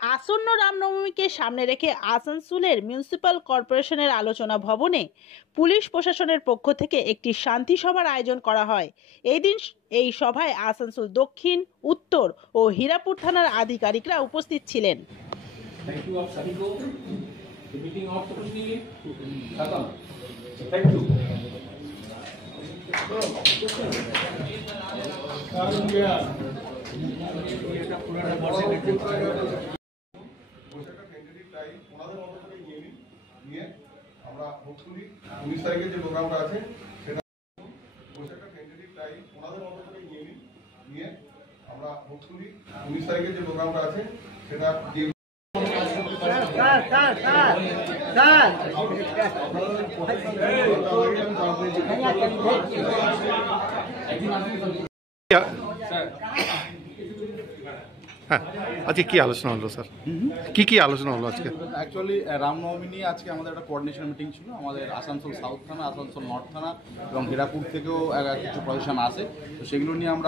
আসন্ন রামনবমীকে সামনে রেখে আসানসোলের মিউনিসিপ্যাল কর্পোরেশনের আলোচনা ভবনে পুলিশ প্রশাসনের পক্ষ থেকে একটি শান্তি সভার আয়োজন করা হয়। এই দিন এই সভায় আসানসোল দক্ষিণ, উত্তর ও হীরাপুর থানার আধিকারিকরা উপস্থিত ছিলেন। আমরা হোপফুলি 19 তারিখে যে প্রোগ্রামটা আছে সেটা বৈশাখের টেন্টেটিভ টাইম ওনাদের মতো করে নিয়ে আমরা হোপফুলি 19 তারিখে যে প্রোগ্রামটা আছে সেটা আজকে কি আলোচনা হলো স্যার? কি আলোচনা হলো আজকে? অ্যাকচুয়ালি রামনবমী নিয়ে আজকে আমাদের একটা কোঅর্ডিনেশন মিটিং ছিল। আমাদের আসানসোল সাউথ থানা, আসানসোল নর্থ থানা এবং হীরাপুর থেকেও কিছু প্রশাসন আসে, তো সেগুলো নিয়ে আমরা